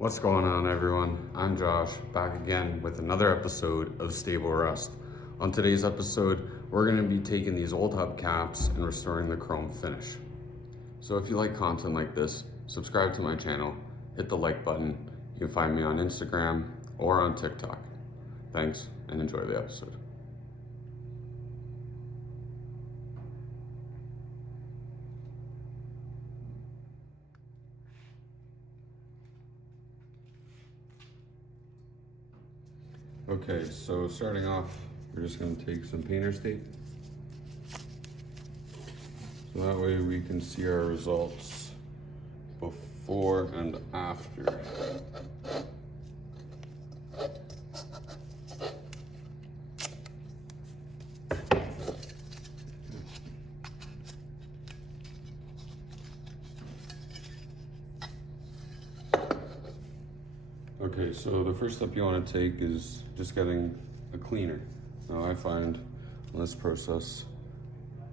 What's going on, everyone? I'm Josh, back again with another episode of Stable Rust. On today's episode, we're going to be taking these old hubcaps and restoring the chrome finish. So if you like content like this, subscribe to my channel, hit the like button. You can find me on Instagram or on TikTok. Thanks, and enjoy the episode. Okay, so starting off, we're just going to take some painter's tape. So that way we can see our results before and after. Okay, so the first step you want to take is just getting a cleaner. Now I find in this process,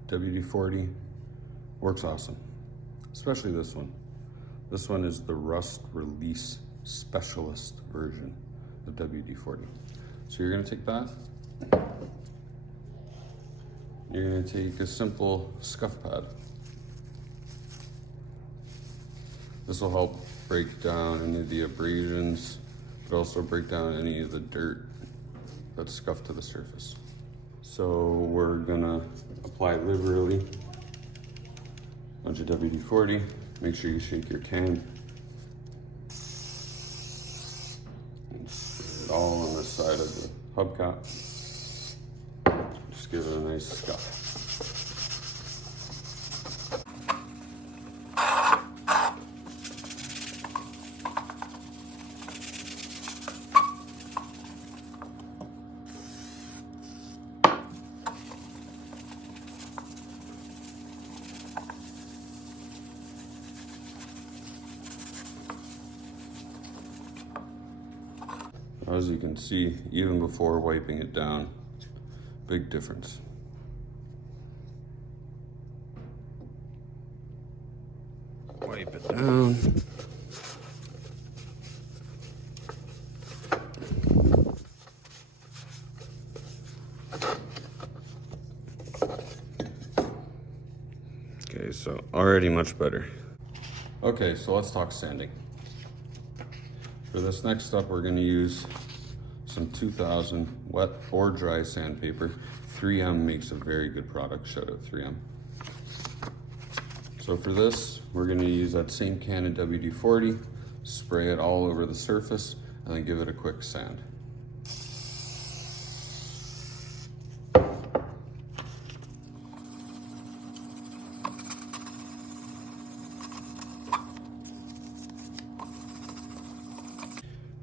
WD-40 works awesome, especially this one. This one is the Rust Release Specialist version of WD-40. So you're going to take that. You're going to take a simple scuff pad. This will help break down any of the abrasions, but also break down any of the dirt that's scuffed to the surface. So we're gonna apply liberally a bunch of WD-40. Make sure you shake your can. And spray it all on the side of the hubcap. Just give it a nice scuff. As you can see, even before wiping it down, big difference. Wipe it down. Okay, so already much better. Okay, so let's talk sanding. For this next step, we're going to use some 2000 wet or dry sandpaper. 3M makes a very good product. Shout out 3M. So for this, we're going to use that same can of WD-40, spray it all over the surface, and then give it a quick sand.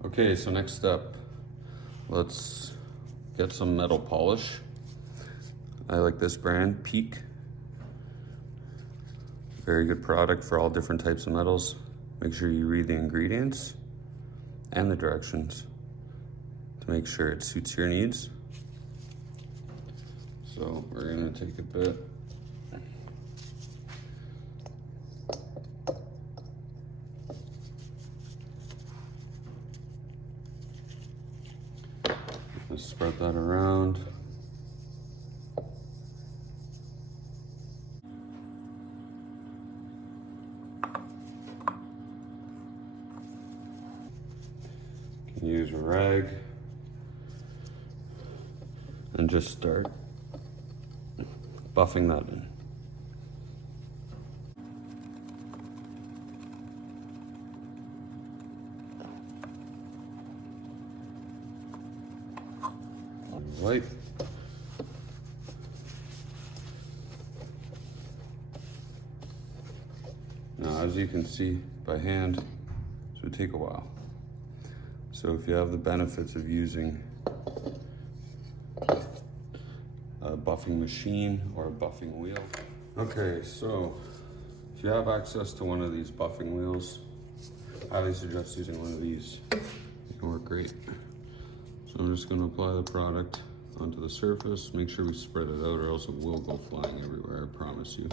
Okay, so next step, let's get some metal polish. I like this brand, Peak. Very good product for all different types of metals. Make sure you read the ingredients and the directions to make sure it suits your needs. So we're gonna take a bit. Just spread that around. You can use a rag and just start buffing that in. Right. Now, as you can see by hand, this would take a while. So if you have the benefits of using a buffing machine or a buffing wheel. Okay, so if you have access to one of these buffing wheels, I highly suggest using one of these. It can work great. So I'm just going to apply the product onto the surface. Make sure we spread it out or else it will go flying everywhere, I promise you.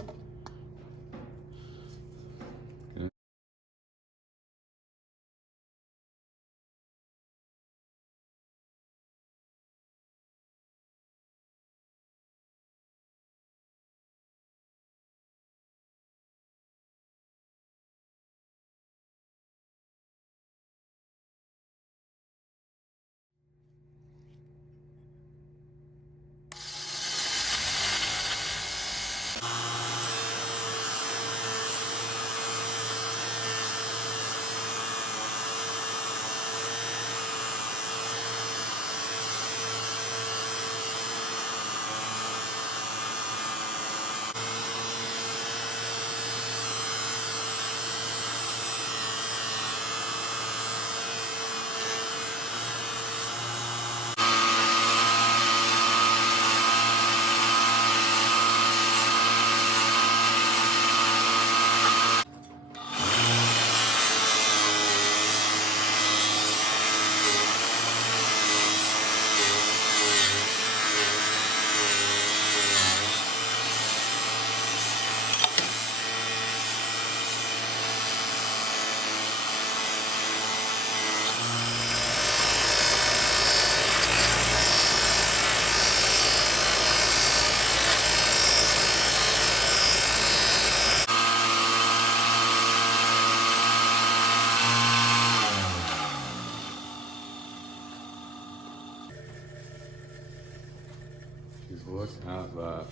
Look at that.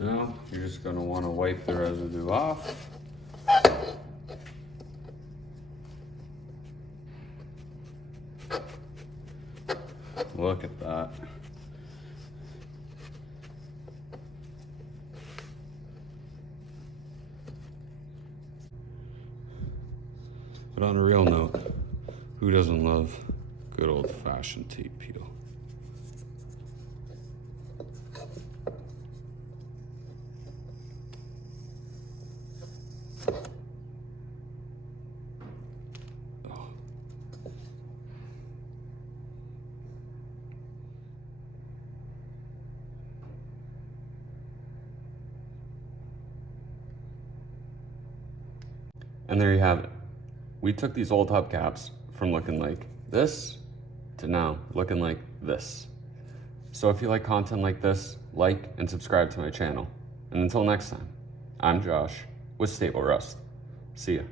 Now, you're just going to want to wipe the residue off. Look at that. But on a real note, who doesn't love good old-fashioned tape peel? Oh. And there you have it. We took these old hubcaps from looking like this to now looking like this. So if you like content like this, like and subscribe to my channel. And until next time, I'm Josh with Stable Rust. See ya.